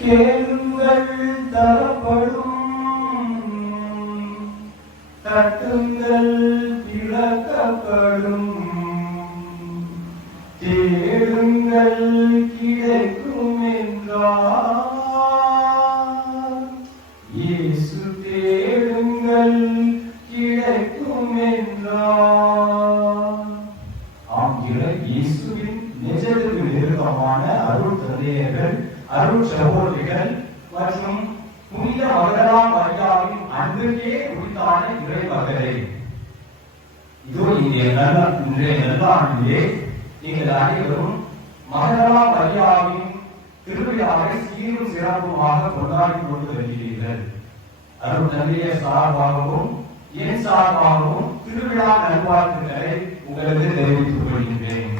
கேளுங்கள் தரப்படும், தட்டுங்கள் திறக்கப்படும், தேடுங்கள் கிடைக்கும் என்றார். இயேசு தேடுங்கள் கிடைக்கும் என்றார். ஆகிய இயேசுவின் நிஜத்துக்கு நெருக்கமான அருள் தந்தையர்கள், அருள் சகோதரிகள் மற்றும் புனித மகதலேனா மரியாவின் அன்புக்கே உரித்தான இறைமகளே, இதோ இன்றைய நல்லாண்டிலே நீங்கள் அனைவரும் மகதலேனா மரியாவின் திருவிழாவை சீரும் சிறப்புமாக கொண்டாடி கொண்டு வருகிறீர்கள். அருள் தந்தையர் சார்பாகவும் என் சார்பாகவும் திருவிழா நல்வாழ்த்துக்களை உங்களுக்கு தெரிவித்துக் கொள்கின்றேன்.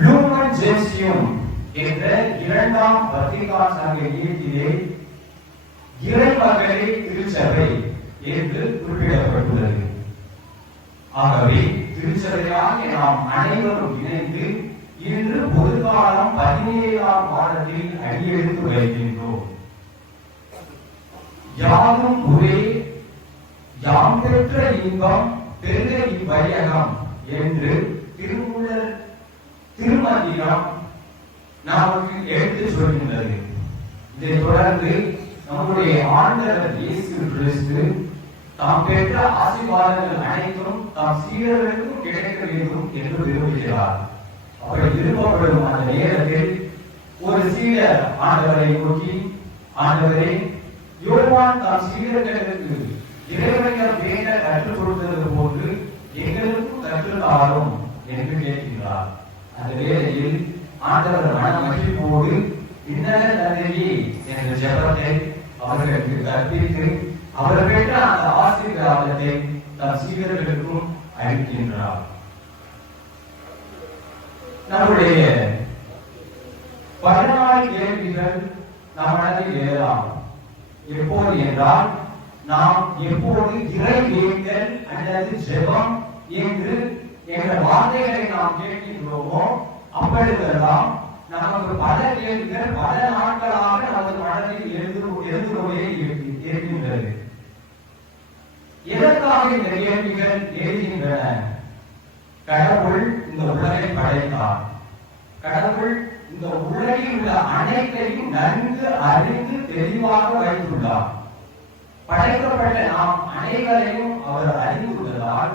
லூமன் ஜென்சியம் என்ற இரண்டாம் வத்திக்கான் சங்க இயற்றிலே இறைமகளே திருச்சபை என்று குறிப்பிடப்பட்டுள்ளது. ஆகவே திருச்சபையாக நாம் அனைவரும் இணைந்து இன்று பொதுக்காலம் 17ஆம் மாதத்தில் அடியெடுத்து வைக்கின்றோம். யாரும் ஒரே யாம் பெற்ற இன்பம் பெருக இவ்வையகம் என்று திருமூலர் திருமந்திரம் நமக்கு எடுத்து சொல்கின்றது. இதை தொடர்ந்து நம்முடைய ஆண்டவர் இயேசு கிறிஸ்து தாம் பெற்ற ஆசீர்வாதங்கள் அனைத்தும் தாம் சீடர்களுக்கும் கிடைக்க வேண்டும் என்று விரும்புகிறார். அப்படி விரும்பப்படும் அந்த நேரத்தில் ஒரு சீடர் ஆண்டவரை நோக்கி, ஆண்டவரே, யோவான் தாம் சீடர்களுக்கு இறைவனிடம் வேண்ட கற்றுக் கொடுத்தது போன்று எங்களுக்கும் கற்றுத்தாரும் என்று கேட்கிறார். அந்த வேளையில் ஆண்டவர் மன மகிழ்வோடு இன்னக தந்தையே என்ற ஜெபத்தை அவர்களுக்கு கற்பித்து அவர் பெற்ற அந்த ஆசீர்வாதத்தை தம் சீடர்களுக்கும் அளிக்கின்றார். நம்முடைய 14 கேள்விகள் நம் மனதில் எழலாம். எப்போது என்றால், நாம் எப்போது இறை வேண்டல் அல்லது ஜெபம் என்ற வார்த்தைகளை நாம் கேட்கின்றோமோ அப்பொழுதெல்லாம் நமக்கு பல கேள்விகள் பல நாட்களாக நமது மனதில் எழுந்து கொண்டே இருக்கின்றது. எதற்காக இந்த கேள்விகள் எழுகின்றன? கடவுள் இந்த உலகை படைத்தார். கடவுள் இந்த உலகில் உள்ள அனைத்தையும் நன்கு அறிந்து தெளிவாக வைத்துள்ளார். படைக்கப்பட்ட நாம் அனைவரையும் அவர் அறிந்துள்ளதால்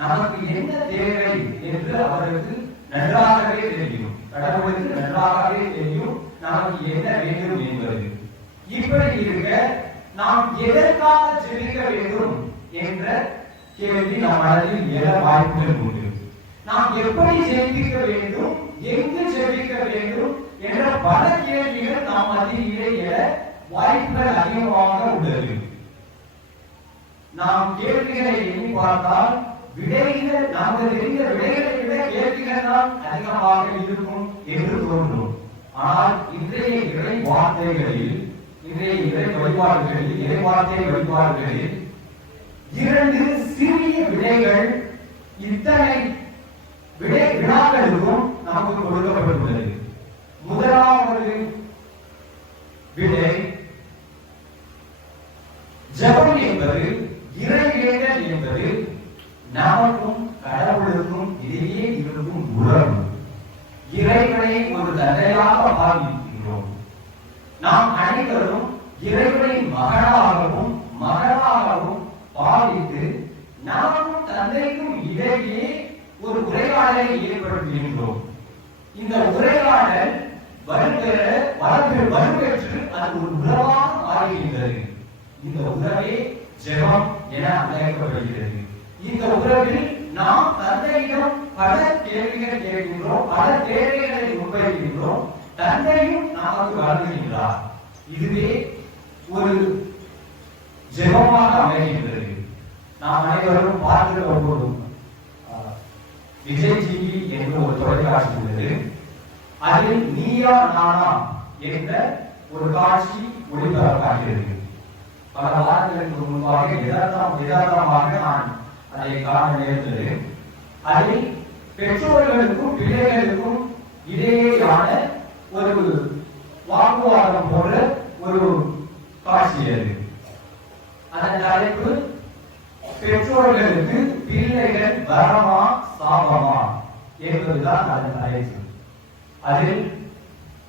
நமக்கு என்ன தேவை என்று அவருக்கு நன்றாகவே தெரியும். கடவுளுக்கு நன்றாகவே தெரியும் நமக்கு என்ன வேண்டும் என்பது. இப்படி இருக்க நாம் எதற்காக ஜெபிக்க வேண்டும் என்ற கேள்வி நம் மனதில் எழ வாய்ப்புகள் உண்டு. நாம் எப்படி ஜெபிக்க வேண்டும், எங்கு ஜெபிக்க வேண்டும் என்ற பல கேள்விகள் நாம் மத்தியிலே எழ வாய்ப்புகள் அதிகமாக உள்ளது. நாம் கேள்விகளை எண்ணி பார்த்தால் விடைகள் நமக்கு தெரிந்த விடைகளை விட கேள்விகள் தான் அதிகமாக இருக்கும் என்று தோன்றும். ஆனால் இன்றைய இறை வார்த்தைகளில், இன்றைய இறை வழிபாடுகளில், இறை வார்த்தை வழிபாடுகளில் 2 சிறிய விடைகள் இத்தனை வினாக்களுக்கும் நமக்கு கொடுக்கப்பட்டுள்ளது. முதலாவது விடை, ஜெபம் என்பது, இறை வேண்டல் என்பது நமக்கும் கடவுளுக்கும் இடையே இருக்கும் உறவு. இறைவனை ஒரு தந்தையாக பாவிக்கின்றோம். நாம் அனைவரும் இறைவனை மகனாகவும் மகனாகவும் பாவித்து நமக்கும் தந்தைக்கும் இடையே ஒரு உரையாடலை ஏற்படுத்துகின்றோம். இந்த உரையாடல் வலுப்பெற்று அது ஒரு உறவாக மாறுகின்றது. இந்த உறவே ஜெபம் என அழைக்கப்படுகிறது. இந்த உறவில் நாம் தந்தையிடம் பல கேள்விகள் கேட்கின்றோம், பல தேவைகளை முன்வைக்கின்றோம். தந்தையும் நமக்கு வழங்குகின்றார். இதுவே ஒரு ஜெபமாக அமைகின்றது. நாம் அனைவரும் பார்த்து போதும் விஜய் டிவி என்ற ஒரு தொலைக்காட்சி உள்ளது. அதில் நீயா நானா என்ற ஒரு காட்சி ஒளிபரப்பாகிறது. பல வாரங்களுக்கு முன்பாக யதார்த்தமாக நான் அதை காண நேர்ந்தது. அதில் பெற்றோர்களுக்கும் பிள்ளைகளுக்கும் இடையேயான ஒரு வாக்குவாதம் போல ஒரு காட்சி அது. அதன் தலைப்பு பெற்றோர்களுக்கு பிள்ளைகள் வரமா சாபமா என்பதுதான் அதன் தலைப்பு. அதில்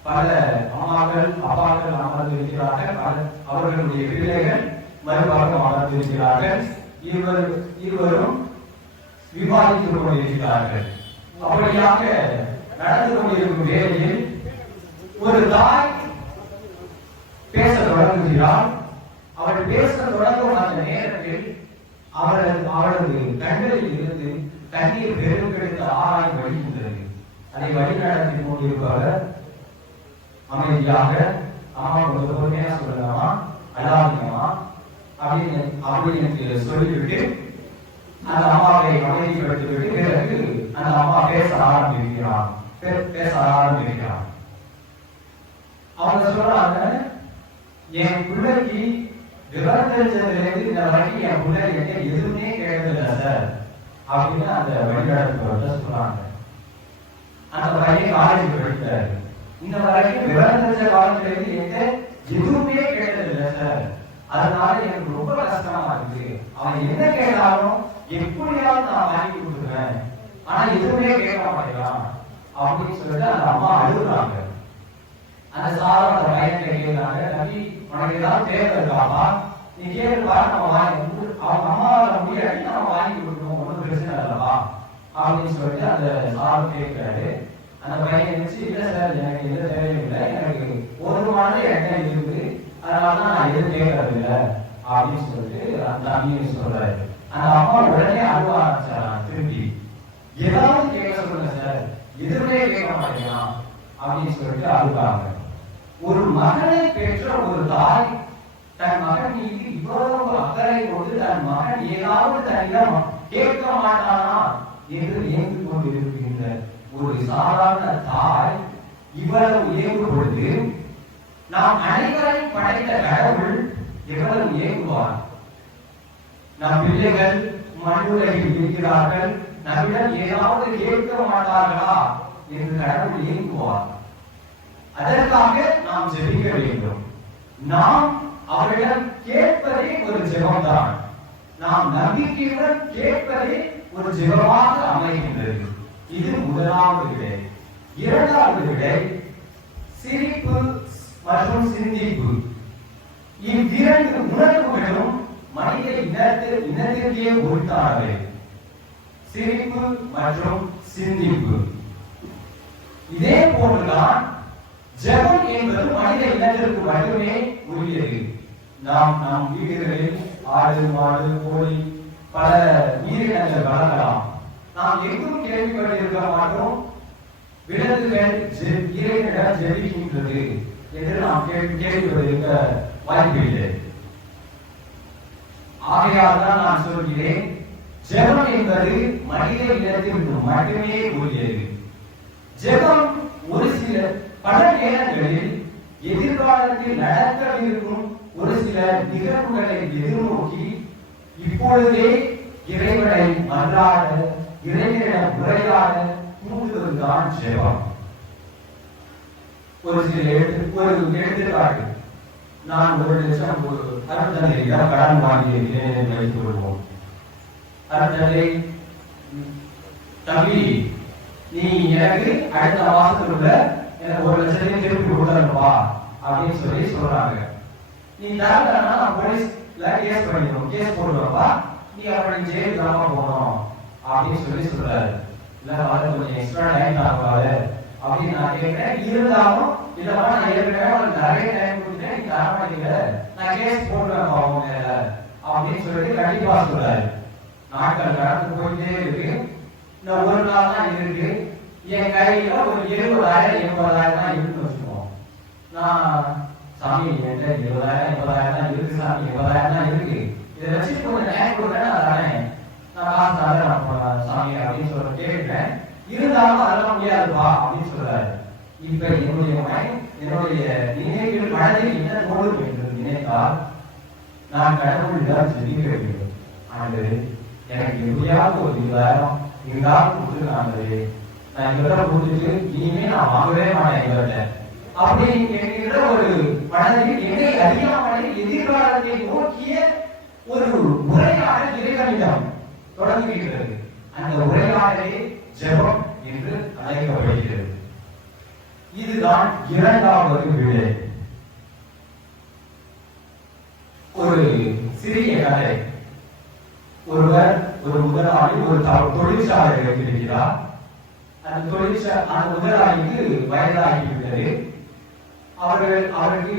பல அம்மாக்கள் அப்பாக்கள் அமர்ந்திருக்கிறார்கள், அவர்களுடைய பிள்ளைகள் மறுபக்கம் அமர்ந்திருக்கிறார்கள். இருவரும் விவாதித்துக் கொண்டிருக்கிறார்கள். அப்படியாக நடந்து கொண்டிருக்கும் வேளையில் ஒரு தாய் பேச தொடங்குகிறார். அவள் பேச தொடங்கும் அந்த நேரத்தில் அவளது கண்களில் இருந்து தண்ணீர் பெருங்கெடுத்து ஆராய் வழிகின்றது. அதை வழிநடத்தி கொண்டிருப்பவர் அமைதியாக, அம்மா கொஞ்சம் பொறுமையா சொல்லலாமா, அழாதீங்கம்மா அப்படின்னு சொல்லிவிட்டு அந்த அம்மாவை அமைதிப்படுத்திவிட்டு பிறகு அந்த அம்மா பேச ஆரம்பிக்கிறான். அவங்க சொல்றாங்க, என் பிள்ளைக்கு விவரம் தெரிஞ்சதுலேருந்து இந்த வரைக்கும் என் பிள்ளை எங்க எதுவுமே கேட்டதில்லை சார் அப்படின்னு அந்த வழிநடத்துறவர்கிட்ட சொல்றாங்க. அந்த பையன் காலேஜ் படித்தாரு. இந்த வரைக்கும் விவரம் தெரிஞ்ச காலத்திலேருந்து எங்க எதுவுமே கேட்டதில்லை சார், அதனால எனக்கு ரொம்ப கஷ்டமா இருக்கு. அவன் என்ன கேட்டாலும் எப்படியாவது நான் வாங்கி கொடுத்துருவேன், ஆனா எதுவுமே கேட்க மாட்டேங்கிறான் அப்படின்னு சொல்லிட்டு அந்த அம்மா அழுகுறாங்க. அந்த சாதம் அந்த பையன் கேட்கிறாங்க, நபி உனக்கு ஏதாவது தேவை இருக்காப்பா, நீ கேட்பா, நம்ம வாங்கி அவங்க அம்மாவால முடியாட்டி நம்ம வாங்கி கொடுக்கணும், ஒன்றும் பிரச்சனை இல்லப்பா அப்படின்னு சொல்லிட்டு அந்த சாதம் கேட்கிறாரு. அந்த பையன் நினைச்சு, இல்ல சார் எனக்கு எந்த தேவையும் இல்லை, எனக்கு போதுமான எண்ணெய் இருக்குது, அதனாலதான் நான் எதுவும் கேட்கறது இல்லை அப்படின்னு சொல்லிட்டு அந்த அம்மியை சொல்றாரு. அந்த அம்மா உடனே அழுவ ஆரம்பிச்சாராம். திருப்பி ஏதாவது கேட்க சொல்லுங்க சார், எதுவுமே கேட்க மாட்டேங்கிறான் அப்படின்னு சொல்லிட்டு அழுவாங்க. ஒரு மகனை பெற்ற ஒரு தாய் தன் மகன் மீது இவ்வளவு அக்கறை கொண்டு தன் மகன் ஏதாவது தன்னிடம் கேட்க மாட்டானா என்று இயங்கிக் கொண்டிருக்கின்ற ஒரு சாதாரண தாய் இவ்வளவு இயங்கும் பொழுது நாம் அனைவரையும் படைத்த கடவுள் எவ்வளவு இயங்குவார்? நம் பிள்ளைகள் மண்ணுலகில் இருக்கிறார்கள், நம்மிடம் ஏதாவது கேட்க மாட்டார்களா என்று கடவுள் இயங்குவார். அதற்காக நாம் ஜெபிக்க வேண்டும். நாம் அவரிடம் கேட்பதே ஒரு ஜெபம்தான். நாம் நம்பிக்கையுடன் கேட்பதே ஒரு ஜெபமாக அமைகின்றது. இது முதலாவது விடை. இரண்டாவது விடை சிரிப்பு மற்றும் சிந்திப்பு. இவ்விரண்டு உணர்வுகளும் மனித இனத்திற்கே உரித்தானவை. சிரிப்பு மற்றும் சிந்திப்பு. இதே போன்றுதான் ஜெபம் என்பது மனித இனத்திற்கு மட்டுமே உரியது. நாம் நம் வீடுகளில் ஆடு மாடு கோழி பல உயிரினங்கள் வளர்க்கலாம். நாம் எங்கும் கேள்விப்பட்டிருக்க மாட்டோம், விலங்குகள் இறைவனிடம் ஜெபிக்கின்றது என்று நாம் கேள்விப்பட்டிருக்க வாய்ப்பில்லை. ஆகையால் தான் நான் சொல்கிறேன், ஜெபம் என்பது மனித இனத்திற்கு மட்டுமே உரியது. ஜெபம் ஒரு சில பல நேரங்களில் எதிர்காலத்தில் நடக்கவிருக்கும் ஒரு சில நிகழ்வுகளை எதிர்நோக்கி இப்பொழுதே இறைவனை மன்றாட, இறைவனிடம் உரையாட தூண்டுவதுதான் ஜெபம். ஒரு எடுத்துக்காட்டு, நான் 1 லட்சம் ஒரு அருட்தந்தையிடம் கடன் வாங்கியிருக்கிறேன் என்று வைத்துக் கொள்வோம். அருட்தந்தை, தம்பி நீ எனக்கு அடுத்த மாசத்துக்குள்ள எனக்கு 1 லட்சத்தையும் திருப்பி கொடுத்தா அப்படின்னு சொல்லி சொல்றாங்க. நீ தரலன்னா நான் போலீஸ்ல கேஸ் பண்ணிடுவோம், கேஸ் போடுவப்பா, நீ அப்படி ஜெயிலுக்கு தானமா போகணும் அப்படின்னு சொல்லி சொல்றாரு. இல்ல அது கொஞ்சம் எக்ஸ்ட்ரா டைம் ஆகாது அப்படின்னு நான் கேட்கிறேன். இருந்தாலும் இல்லப்பா நான் ஏற்கனவே உனக்கு நிறைய டைம் கொடுத்தேன், நீ தர மாட்டீங்க, நான் கேஸ் போடுவேன் அவங்க மேல அப்படின்னு சொல்லிட்டு கண்டிப்பா சொல்றாரு. நாட்கள் கடந்து போயிட்டே இருக்கு. இந்த ஒரு நாள் தான் இருக்கு. என் கையில ஒரு 70,000 80,000 தான் இருக்குன்னு வச்சுக்கோம். நான் சாமி என்கிட்ட 20,000 80,000 தான் இருக்கு சாமி, 80,000 தான் இருக்கு, இதை வச்சு கொஞ்சம் டைம் கொடுத்தேன், நான் தரேன், நான் காசு தரேன் சாமி அப்படின்னு சொல்ல கேட்டேன். இருந்தாலும் அதெல்லாம் முடியாதுப்பா அப்படின்னு சொல்றாரு. இப்ப என்னுடைய நினைவுகள் மனதில் என்ன தோணும் என்று நினைத்தால் நான் கடவுளிடம் ஜெபிக்க வேண்டும். ஆண்டு எனக்கு எப்படியாவது ஒரு 20,000 எங்காவது கொடுத்துருக்காங்களே நான் இவரை கொடுத்துட்டு இனிமே நான் வாங்கவே மாட்டேன் இவர்கிட்ட அப்படி என்கிற ஒரு மனதில் என்னை அறியாமலே எதிர்காலத்தை நோக்கிய ஒரு உரையாடல் இறைவனிடம் தொடங்குகிறது. அந்த உரையாடலே ஜெபம் என்று அழைக்கப்படுகிறது. இதுதான் இரண்டாவது விடை. ஒரு சிறிய கதை. ஒருவர் ஒரு முதலாளி ஒரு தொழிற்சாலை வைத்திருக்கிறார். அந்த முதலாளிக்கு வயதாகிவிட்டது. அவருக்கு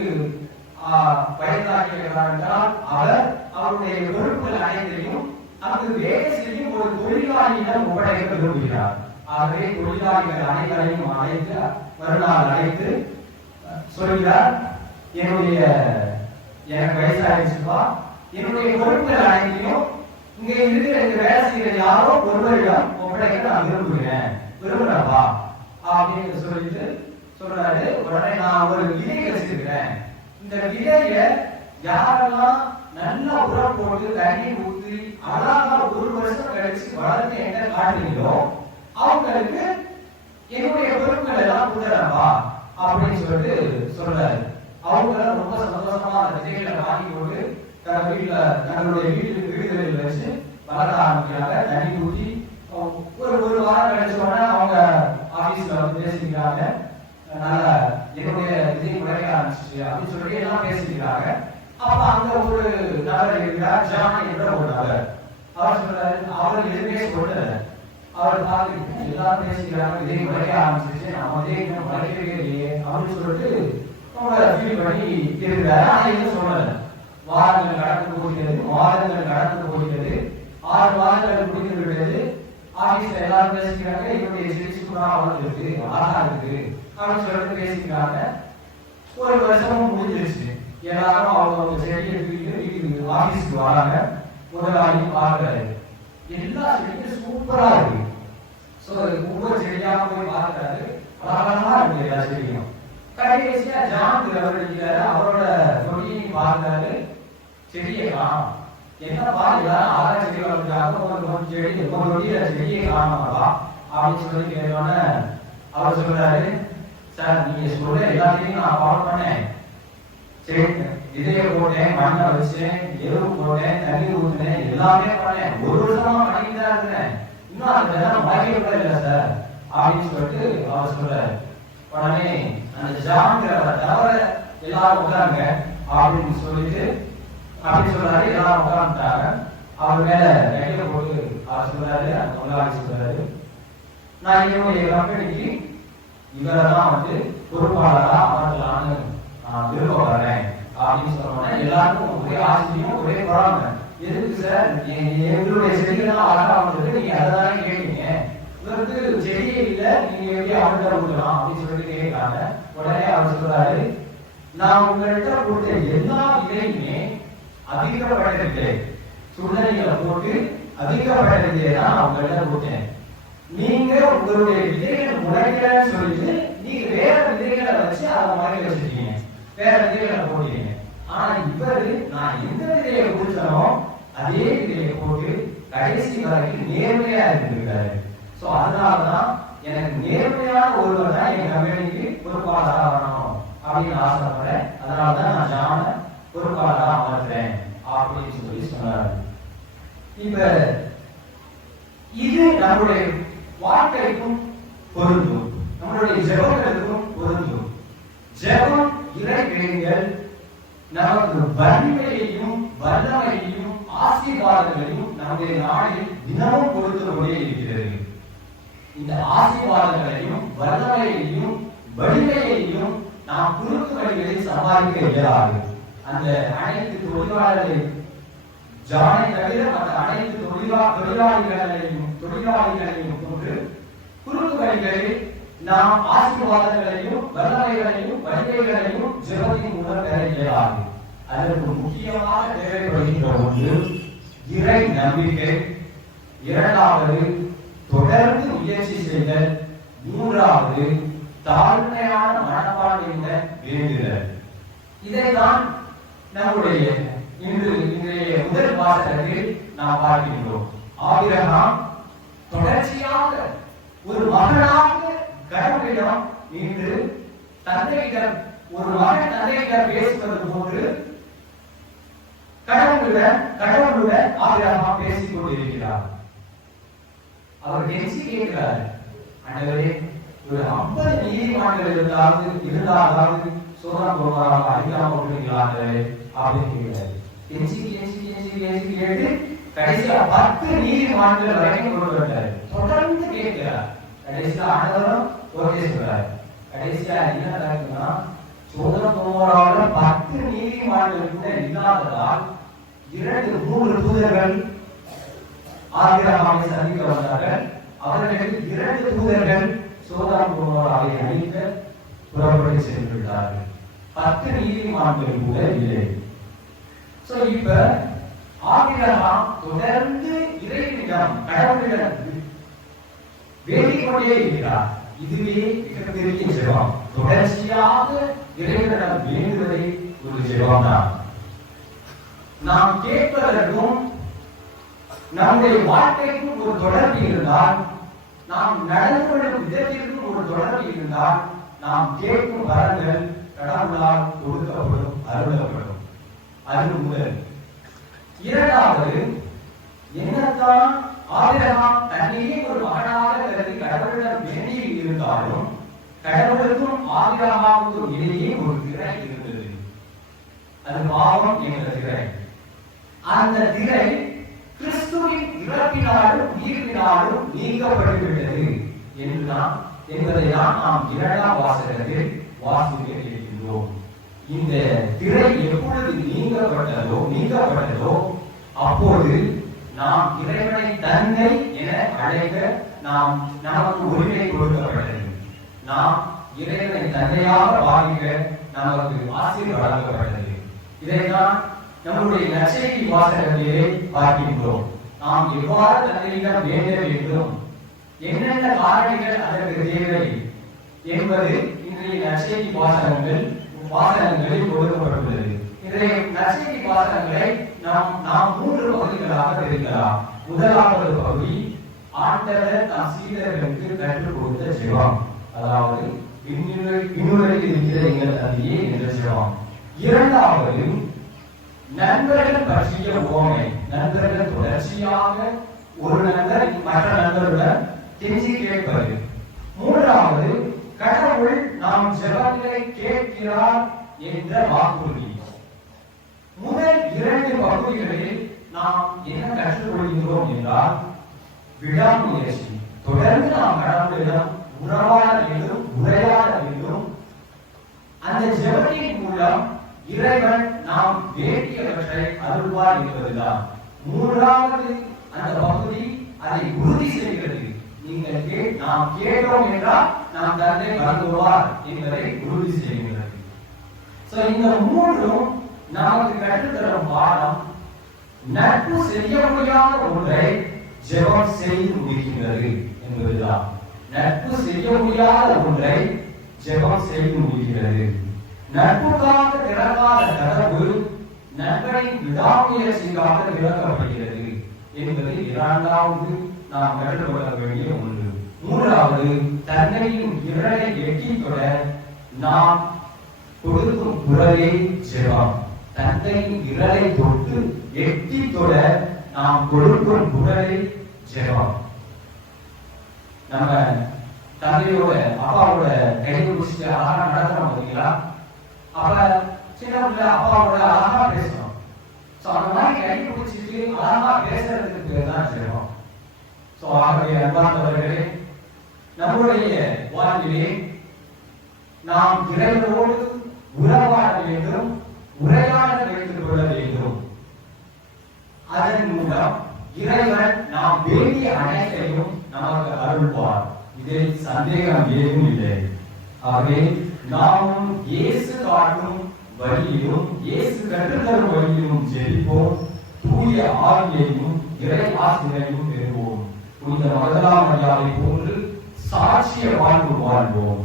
வயதாகிறார் என்றால் அவர் அவருடைய பொறுப்புகள் அனைத்தையும் அங்கு வேலை செய்யும் ஒரு தொழிலாளியிடம் ஒப்படைக்க விரும்புகிறார். ஆகவே தொழிலாளிகள் அனைவரையும் அழைத்து மறுநாள் அழைத்து சொல்கிறார், எனக்கு வயசாகிடுச்சுப்பா, என்னுடைய பொறுப்புகள் அனைத்தையும் இங்க இருக்கிற வேலை செய்கிற யாரோ ஒருவரிடம் ஒப்படைக்க நான் விரும்புகிறேன்ப்பா அப்படின்னு சொல்லிட்டு சொல்றாரு. உடனே நான் ஒரு விதை வச்சிருக்கிறேன், இந்த விதைய யாரெல்லாம் நல்லா உரம் போட்டு தண்ணி ஊற்றி அழகா ஒரு வருஷம் கழிச்சு வளர்ந்து என்ன காட்டுறீங்களோ அவங்களுக்கு என்னுடைய பொருட்கள் எல்லாம் கொடுறப்பா அப்படின்னு சொல்லிட்டு சொல்றாரு. அவங்க ரொம்ப சந்தோஷமா அந்த விதைகளை வாங்கி போட்டு தங்களுடைய வீடுகளில் வச்சு வளர ஆரம்பிக்கிறாங்க. தண்ணி ஊற்றி ஒரு வாரம் கழிச்சோன்னா அவங்க ஆபீஸ்ல வந்து பேசிக்கிறாங்க, அதனால என்னுடைய விதை குறைய ஆரம்பிச்சிச்சு அப்படின்னு சொல்லி எல்லாம் பேசிக்கிறாங்க. அப்ப அங்க ஒரு நபர் இருக்கிறார், ஜான் என்ற ஒரு நபர். அவர் சொல்றாரு, அவர் எதுவுமே சொல்லல. அவர் பார்த்து எல்லாரும் பேசிக்கிறாங்க, விதை குறைய ஆரம்பிச்சிச்சு, நம்ம விதை இன்னும் குறைக்கவே இல்லையே அப்படின்னு சொல்லிட்டு அவங்க ஃபீல் பண்ணி இருக்கிறாரு. ஆனா எதுவும் சொல்லல. வாரங்கள் கடந்து போகிறது. 6 மாதங்கள் முடிந்து விட்டது. ஆபீஸ்ல எல்லாரும் பேசிக்கிறாங்க, என்னுடைய சிகிச்சை வளர்ந்துருக்கு, அழகா இருக்கு அப்படின்னு சொல்லிட்டு பேசிக்கிறாங்க. ஒரு வருஷமும் முடிஞ்சிருச்சு. எல்லாரும் அவங்க செடியை வீட்டுக்கு ஆபீஸ்க்கு வராங்க. முதலாளியும் பார்க்கிறாரு, எல்லா செடியும் சூப்பரா இருக்கு. ஒவ்வொரு செடியா போய் பார்க்கிறாரு, அழகா இருக்கு எல்லா செடியும். கடைசியா ஜான் அவரோட தொழிலையும் பார்க்கிறாரு, செடியை காணும். என்னப்பா எல்லாரும் அழகா செடி வளர்ந்தாங்க, செடியை காணாமப்பா அப்படின்னு சொல்லி கேட்டோன்னே அவர் சொல்றாரு, சார் நீங்க சொல்ற எல்லாத்தையும் நான் ஃபாலோ பண்ணேன். சரி, விதைய போட்டேன், மண்ணை வச்சேன், எருவு போட்டேன், தண்ணி ஊற்றினேன், எல்லாமே பண்ணேன். ஒரு வருஷமா பண்ணிட்டு தான் இருக்கிறேன், இன்னும் அந்த இதெல்லாம் மறைக்க கூட இல்லை சார் அப்படின்னு சொல்லிட்டு அவர் சொல்றாரு. உடனே அந்த ஜான்கிறவரை தவிர எல்லாரும் உட்காருங்க அப்படின்னு சொல்லிட்டு அப்படி சொல்றாரு. எல்லாரும் உட்கார்ந்துட்டாங்க. அவர் மேல கையில போட்டு அவர் சொல்றாரு, அந்த முதலாளி சொல்றாரு, நான் என்னுடைய கம்பெனிக்கு இவரெல்லாம் வந்து பொறுப்பாளரா அமர்த்தலான்னு நான் விருப்பப்படுறேன் அப்படின்னு சொன்னோன்னே எல்லாருக்கும் ஒரே ஆச்சரியம், ஒரே பொறாமை. எதுக்கு சார், எங்களுடைய செடிகள்லாம் அழகா வந்துட்டு நீங்க அதைதானே கேட்டீங்க, இவருக்கு செடியே இல்லை, நீங்க எப்படி அவர்கிட்ட கொடுக்கலாம் அப்படின்னு சொல்லிட்டு கேட்கிறாங்க. உடனே அவர் சொல்றாரு, நான் உங்கள்கிட்ட கொடுத்த எல்லா விதையுமே அதிகப்பட்ட சூழ்நிலைகளை போட்டு அதிகப்பட்ட தான் உங்கள்கிட்ட கொடுத்தேன். நீங்க உங்களுடைய விதைகள் முளைக்கலன்னு சொல்லிட்டு நீங்க வேற விதைகளை வச்சு அதை முளைக்க வச்சிருக்கீங்க, வேற விதைகளை போட்டீங்க. ஆனா இவரு நான் எந்த விதையை கொடுத்தனோ அதே விதையை போட்டு கடைசி வரைக்கும் நேர்மையா இருந்திருக்காரு. சோ அதனாலதான் எனக்கு நேர்மையான ஒருவர் தான் என் கம்பெனிக்கு பொறுப்பாளராக வரணும் அப்படின்னு ஆசைப்படுறேன். அதனாலதான் நான் ஜான பொறுப்பாளராக அமர்றேன் அப்படின்னு சொல்லி சொன்னாரு. இப்ப இது நம்முடைய வாழ்க்கைக்கும் பொருந்தும், நம்மளுடைய ஜெபங்களுக்கும் பொருந்தும். ஜெபம் இறைவேங்கள் நமக்கு வலிமையையும் வல்லமையையும் ஆசீர்வாதங்களையும் நம்முடைய நாளில் தினமும் கொடுத்து கொண்டே இருக்கிறது. இந்த ஆசீர்வாதங்களையும் வல்லமையையும் வலிமையையும் நாம் குறுக்கு வழிகளில் சம்பாதிக்க இயலாது. அந்த அனைத்து தொழிலாளர்களை ஜானை தவிர மற்ற அனைத்து தொழிலாளிகளையும் போன்று குறுக்கு வழிகளில் நாம் ஆசீர்வாதங்களையும் வல்லமைகளையும் வலிமைகளையும் ஜெபத்தின் மூலம் பெற இயலாது. அதற்கு முக்கியமாக தேவைப்படுகின்ற ஒன்று இறை நம்பிக்கை, இரண்டாவது தொடர்ந்து முயற்சி செய்தல், மூன்றாவது தாழ்மையான மனப்பான்மையுடன் வேண்டுதல். இதைதான் நம்முடைய இன்றைய முதல் வாசகத்தில் நாம் பார்க்கின்றோம். ஆபிரகாம் தொடர்ச்சியாக ஒரு மகனாக கடவுளிடம் நின்று தந்தையிடம் ஒரு மகன் தந்தையிடம் பேசுவது போன்று கடவுளுடன் ஆபிரகாம் பேசிக் கொண்டிருக்கிறார். அவர் கெஞ்சி கேட்கிறார், ஆண்டவரே, ஒரு 50 நீதிமான்கள் இருந்தாலும் சோதனை போவாராக அடிக்காம விடுவீங்களா அப்படின்னு கேட்கிறார். கெஞ்சி கேட்டு கடைசியா 10 நீதிமான்கள் வரைக்கும் கொண்டு வந்தார். தொடர்ந்து கேட்கிறார். கடைசியா ஆண்டவரும் ஓகே சொல்றார். கடைசியா என்ன நடக்குதுன்னா, சோதனை போவாரால 10 நீதிமான்கள் கூட இல்லாததால் 2-3 தூதர்கள் ஆபிரகாமை சந்திக்க வந்தார்கள். அவர்களுக்கு 2 தூதர்கள் சோதோம் கொமோராவை அழிக்க புறப்பட்டு சென்று விட்டார்கள். 10 நீதிமான்கள் கூட இல்லை. சோ இப்ப ஆபிரகாம் தொடர்ந்து இறைவனிடம் கடவுளிடம் வேண்டிக் கொண்டே இருக்கிறார். இதுவே மிகப்பெரிய ஜெபம். தொடர்ச்சியாக இறைவனிடம் வேண்டுவதே ஒரு ஜெபம் தான். நாம் கேட்பதற்கும் நம்முடைய வாழ்க்கைக்கும் ஒரு தொடர்பு இருந்தால், நாம் நடந்து கொள்ளும் விதத்திற்கும் ஒரு தொடர்பு இருந்தால், நாம் கேட்கும் வரங்கள் கடவுளால் கொடுக்கப்படும், அருளப்படும். அது முதல். இரண்டாவது, என்னத்தான் ஆபிரகாம் தன்னையே ஒரு மகனாக கருதி கடவுளிடம் வேண்டி இருந்தாலும், கடவுளுக்கும் ஆபிரகாமுக்கும் இடையே ஒரு திரை இருந்தது. அது பாவம் என்ற திரை. அந்த திரை கிறிஸ்துவின் இறப்பினாலும் உயிரினாலும் நீக்கப்பட்டுவிட்டது என்பதை நாம் 2ஆம் வாசகத்தில் வாசிக்க இருக்கின்றோம். இந்த திரை எப்பொழுது நீக்கப்பட்டதோ அப்போது நாம் இறைவனை தந்தை என அழைக்க நமக்கு உரிமை கொடுக்கப்பட்டது. நாம் இறைவனை தந்தையாக பாவிக்க நமக்கு ஆசீர்வாதம் வழங்கப்பட்டது. இதைதான் நம்முடைய நற்செய்தி வாசகத்திலே பார்க்கின்றோம். நாம் எவ்வாறு தந்தையிடம் வேண்ட வேண்டும், என்னென்ன காரணிகள் அதற்கு தேவை என்பது இன்றைய நற்செய்தி வாசகங்களில் கொடுக்கப்பட்டுள்ளது. இன்றைய நற்செய்தி வாசகங்களை நாம் 3 பகுதிகளாக பிரிக்கலாம். முதலாவது பகுதி ஆண்டவர் தம் சீடர்களுக்கு கற்றுக் கொடுத்த ஜெபம், அதாவது விண்ணுலகில் இருக்கிற எங்கள் தந்தையே என்ற ஜெபம். இரண்டாவது நண்பர்கள் பற்றிய உவமை. நண்பர்கள் தொடர்ச்சியாக ஒரு நண்பர் மற்ற நண்பருடன் கெஞ்சி கேட்பது. மூன்றாவது கடவுள் நாம் ஜெபங்களை கேட்கிறார் என்ற வாக்குறுதி. முதல் 2 பகுதிகளில் நாம் என்ன கற்றுக்கொள்கிறோம் என்றால், விடாமுயற்சி. தொடர்ந்து நாம் கடவுளிடம் உறவாட வேண்டும், உரையாட வேண்டும். அந்த ஜெபத்தின் மூலம் இறைவன் நாம் வேண்டியவற்றை அருள்வார் என்பதுதான். மூன்றாவது அந்த பகுதி அதை உறுதி செய்கிறது. நாம் கேட்டோம் என்றால் நாம் தந்தை வழங்குவார் என்பதை உறுதி செய்கிறது. இந்த 3ம் நமக்கு கற்றுத்தரும் பாடம், நட்பு செய்ய முடியாத ஒன்றை ஜெபம் செய்து முடிக்கின்றது என்பதுதான். நட்பு செய்ய முடியாத ஒன்றை ஜெபம் செய்து முடிக்கிறது. நட்புக்காக திறக்காத கதவு நண்பரின் விடாமுயற்சிக்காக திறக்கப்படுகிறது என்பது 2வது நாம் கற்றுக்கொள்ள வேண்டிய ஒன்று. மூன்றாவது, தன்னையின் விரலை எட்டி தொட நாம் கொடுக்கும் குரலே ஜெபம். தந்தையின் விரலை தொட்டு எட்டி தொட நாம் கொடுக்கும் குரலே ஜெபம். நம்ம தந்தையோட அப்பாவோட கையை பிடிச்சிட்டு அழகா நடக்கிறோம் பார்த்தீங்களா? அப்ப சின்ன பிள்ளை அப்பாவோட அழகா பேசணும். அந்த மாதிரி கை பிடிச்சிட்டு அழகா பேசுறதுக்கு பேர் தான் ஜெபம். ஆகவே அன்பார்ந்தவர்களே, நம்முடைய வாழ்விலே நாம் இறைவனோடு உறவாட வேண்டும், உரையாட வைத்துக் கொள்ள வேண்டும். அதன் மூலம் இறைவன் நாம் வேண்டிய அனைத்தையும் நமக்கு அருள்வார். இதில் சந்தேகம் ஏதும் இல்லை. ஆகவே நாமும் இயேசு காட்டும் வழியிலும் இயேசு கற்றுத்தரும் வழியிலும் ஜெபிப்போம். தூய ஆவியையும் இறை ஆசிரியரையும் பெறுவோம். புனித மகதலேனாவை போன்று சாட்சிய வாழ்வு வாழ்வோம்.